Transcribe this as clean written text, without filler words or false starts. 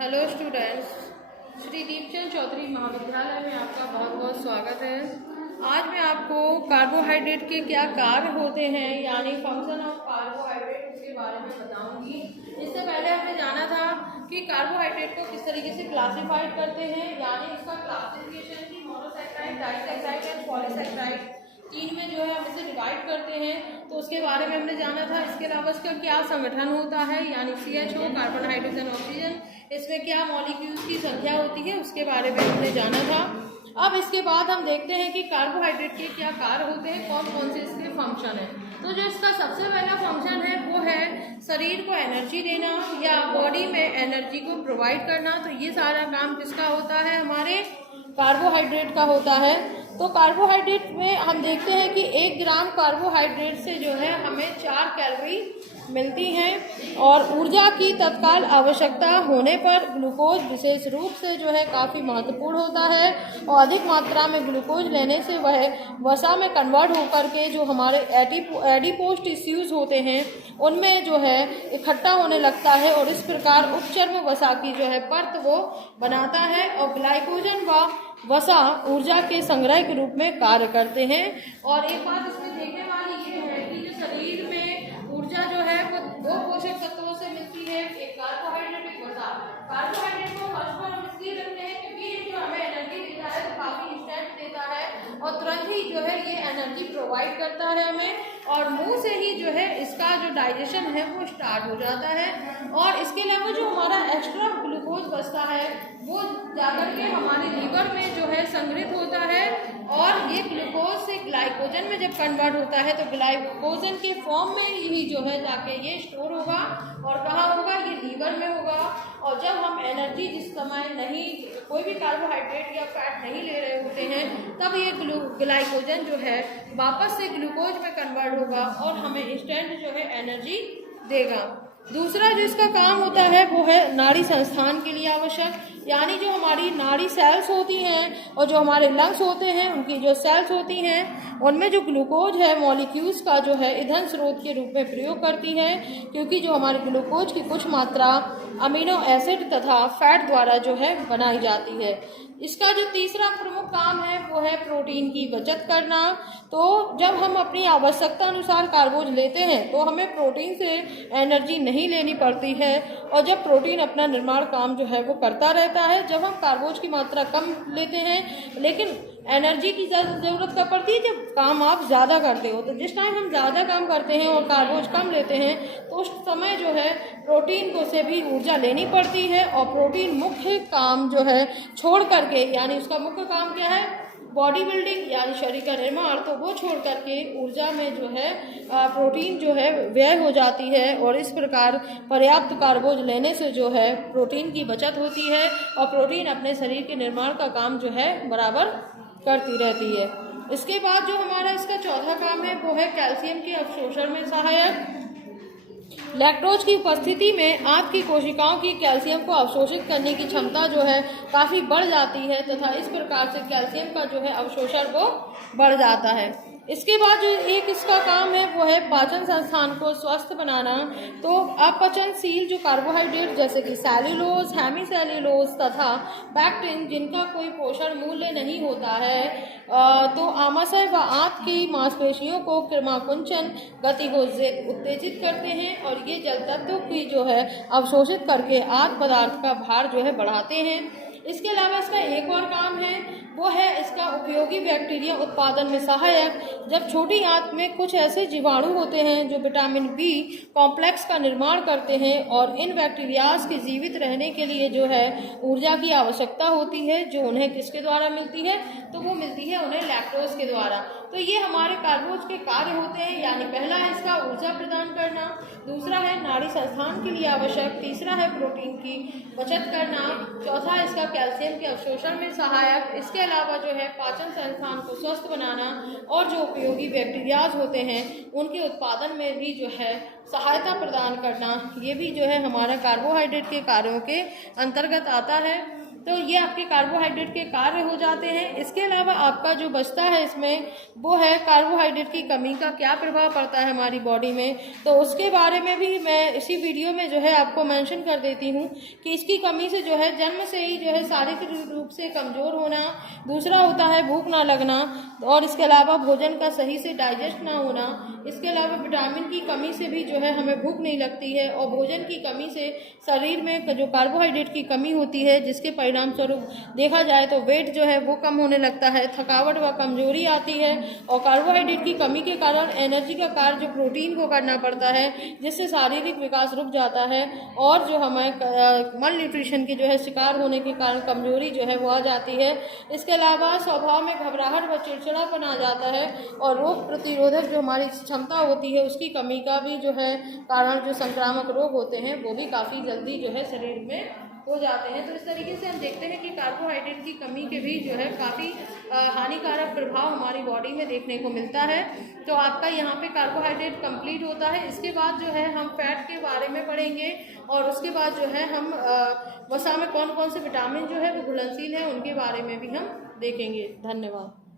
Hello students, Shri Deepchand Chaudhary महाविद्यालय में आपका बहुत बहुत स्वागत है। आज मैं आपको कार्बोहाइड्रेट के क्या कार्य होते हैं यानी फंक्शन ऑफ कार्बोहाइड्रेट उसके बारे में बताऊंगी। इससे पहले हमने जाना था कि कार्बोहाइड्रेट को किस तरीके से क्लासिफाइड करते हैं, यानी इसका क्लासिफिकेशन की मोनोसैकेराइड, डाइसैकेराइड एंड पॉलीसैकेराइड तीन में जो है हम इसे डिवाइड करते हैं, तो उसके बारे में हमने जाना था। इसके अलावा इसका क्या संगठन होता है यानी CHO, कार्बन हाइड्रोजन ऑक्सीजन, इसमें क्या मॉलिक्यूल्स की संख्या होती है उसके बारे में हमने जाना था। अब इसके बाद हम देखते हैं कि कार्बोहाइड्रेट के क्या कार्य होते हैं, कौन कौन से इसके फंक्शन हैं। तो जो इसका सबसे पहला फंक्शन है वो है शरीर को एनर्जी देना या बॉडी में एनर्जी को प्रोवाइड करना। तो ये सारा काम किसका होता है, हमारे कार्बोहाइड्रेट का होता है। तो कार्बोहाइड्रेट में हम देखते हैं कि 1 ग्राम कार्बोहाइड्रेट से जो है हमें 4 कैलोरी मिलती हैं और ऊर्जा की तत्काल आवश्यकता होने पर ग्लूकोज विशेष रूप से जो है काफ़ी महत्वपूर्ण होता है और अधिक मात्रा में ग्लूकोज लेने से वह वसा में कन्वर्ट होकर के जो हमारे एडिपोज टिश्यूज होते हैं उनमें जो है इकट्ठा होने लगता है और इस प्रकार उपचर्म वसा की जो है परत वो बनाता है और ग्लाइकोजन व वसा ऊर्जा के संग्रह के रूप में कार्य करते हैं। और एक बात इसमें देखने वाली ये है कि जो शरीर में ऊर्जा जो है वो 2 पोषक तत्वों से मिलती है, एक कार्बोहाइड्रेट, एक वसा। कार्बोहाइड्रेट को फर्स्ट पर हम इसलिए रखते हैं क्योंकि ये जो हमें एनर्जी देता है तो काफी इंस्टेंट देता है और तुरंत ही जो है ये एनर्जी प्रोवाइड करता है हमें और मुंह से ही जो है इसका जो डाइजेशन है वो स्टार्ट हो जाता है। और इसके अलावा जो हमारा एक्स्ट्रा ग्लूकोज बचता है वो जाकर के हमारे लीवर में जो है संग्रहित होता है और ये ग्लूकोज से ग्लाइकोजन में जब कन्वर्ट होता है तो ग्लाइकोजन के फॉर्म में ही जो है जाके ये स्टोर होगा और कहाँ होगा, ये लीवर में होगा। और जब हम एनर्जी जिस समय नहीं कोई भी कार्बोहाइड्रेट या फैट नहीं ले रहे होते हैं तब ये ग्लाइकोजन जो है वापस से ग्लूकोज में कन्वर्ट होगा और हमें इंस्टेंट जो है एनर्जी देगा। दूसरा जो इसका काम होता है वो है नाड़ी संस्थान के लिए आवश्यक, यानी जो हमारी नाड़ी सेल्स होती हैं और जो हमारे लंग्स होते हैं उनकी जो सेल्स होती हैं उनमें जो ग्लूकोज है मॉलिक्यूल्स का जो है ईंधन स्रोत के रूप में प्रयोग करती है, क्योंकि जो हमारे ग्लूकोज की कुछ मात्रा अमीनो एसिड तथा फैट द्वारा जो है बनाई जाती है। इसका जो तीसरा प्रमुख काम है वो है प्रोटीन की बचत करना। तो जब हम अपनी आवश्यकता अनुसार कार्बोज लेते हैं तो हमें प्रोटीन से एनर्जी नहीं लेनी पड़ती है और जब प्रोटीन अपना निर्माण काम जो है वो करता रहता है। जब हम कार्बोज की मात्रा कम लेते हैं लेकिन एनर्जी की ज़रूरत कब पड़ती है, जब काम आप ज़्यादा करते हो। तो जिस टाइम हम ज़्यादा काम करते हैं और कार्बोज कम लेते हैं तो उस समय जो है प्रोटीन को से भी ऊर्जा लेनी पड़ती है और प्रोटीन मुख्य काम जो है छोड़ करके, यानी उसका मुख्य काम क्या है, बॉडी बिल्डिंग यानी शरीर का निर्माण, तो वो छोड़ करके ऊर्जा में जो है प्रोटीन जो है व्यय हो जाती है और इस प्रकार पर्याप्त कार्बोज लेने से जो है प्रोटीन की बचत होती है और प्रोटीन अपने शरीर के निर्माण का काम जो है बराबर करती रहती है। इसके बाद जो हमारा इसका चौथा काम है वो है कैल्शियम के अवशोषण में सहायक। लैक्टोज की उपस्थिति में आंत की कोशिकाओं की कैल्शियम को अवशोषित करने की क्षमता जो है काफ़ी बढ़ जाती है तथा इस प्रकार से कैल्शियम का जो है अवशोषण वो बढ़ जाता है। इसके बाद जो एक इसका काम है वो है पाचन संस्थान को स्वस्थ बनाना। तो अपचनशील जो कार्बोहाइड्रेट जैसे कि सेल्यूलोज, हेमीसेल्यूलोज तथा पैक्टिन जिनका कोई पोषण मूल्य नहीं होता है तो आमाशय व आंत की मांसपेशियों को कृमाकुंचन गति को उत्तेजित करते हैं और ये जल तत्व की जो है अवशोषित करके आंत पदार्थ का भार जो है बढ़ाते हैं। इसके अलावा इसका एक और काम है वो है इसका उपयोगी बैक्टीरिया उत्पादन में सहायक। जब छोटी आंत में कुछ ऐसे जीवाणु होते हैं जो विटामिन बी कॉम्प्लेक्स का निर्माण करते हैं और इन बैक्टीरियाज के जीवित रहने के लिए जो है ऊर्जा की आवश्यकता होती है, जो उन्हें किसके द्वारा मिलती है, तो वो मिलती है उन्हें लैक्टोज के द्वारा। तो ये हमारे कार्बोज के कार्य होते हैं, यानी पहला है इसका ऊर्जा प्रदान करना, दूसरा है नाड़ी संस्थान के लिए आवश्यक, तीसरा है प्रोटीन की बचत करना, चौथा है इसका कैल्शियम के अवशोषण में सहायक। इसके अलावा जो है पाचन संस्थान को स्वस्थ बनाना और जो उपयोगी बैक्टीरियाज होते हैं उनके उत्पादन में भी जो है सहायता प्रदान करना, ये भी जो है हमारा कार्बोहाइड्रेट के कार्यों के अंतर्गत आता है। तो ये आपके कार्बोहाइड्रेट के कार्य हो जाते हैं। इसके अलावा आपका जो बचता है इसमें वो है कार्बोहाइड्रेट की कमी का क्या प्रभाव पड़ता है हमारी बॉडी में, तो उसके बारे में भी मैं इसी वीडियो में जो है आपको मेंशन कर देती हूँ कि इसकी कमी से जो है जन्म से ही जो है शारीरिक रूप से कमज़ोर होना, दूसरा होता है भूख ना लगना, और इसके अलावा भोजन का सही से डाइजेस्ट ना होना, इसके अलावा विटामिन की कमी से भी जो है हमें भूख नहीं लगती है, और भोजन की कमी से शरीर में जो कार्बोहाइड्रेट की कमी होती है जिसके परिणाम स्वरूप देखा जाए तो वेट जो है वो कम होने लगता है, थकावट व कमजोरी आती है, और कार्बोहाइड्रेट की कमी के कारण एनर्जी का कार्य जो प्रोटीन को करना पड़ता है जिससे शारीरिक विकास रुक जाता है, और जो हमें मल न्यूट्रिशन के जो है शिकार होने के कारण कमजोरी जो है वो आ जाती है। इसके अलावा स्वभाव में घबराहट व चिड़चिड़ापन आ जाता है, और रोग प्रतिरोधक जो हमारी क्षमता होती है उसकी कमी का भी जो है कारण जो संक्रामक रोग होते हैं वो भी काफ़ी जल्दी जो है शरीर में हो जाते हैं। तो इस तरीके से हम देखते हैं कि कार्बोहाइड्रेट की कमी के भी जो है काफ़ी हानिकारक प्रभाव हमारी बॉडी में देखने को मिलता है। तो आपका यहाँ पे कार्बोहाइड्रेट कंप्लीट होता है। इसके बाद जो है हम फैट के बारे में पढ़ेंगे, और उसके बाद जो है हम वसा में कौन कौन से विटामिन जो है वो घुलनशील हैं उनके बारे में भी हम देखेंगे। धन्यवाद।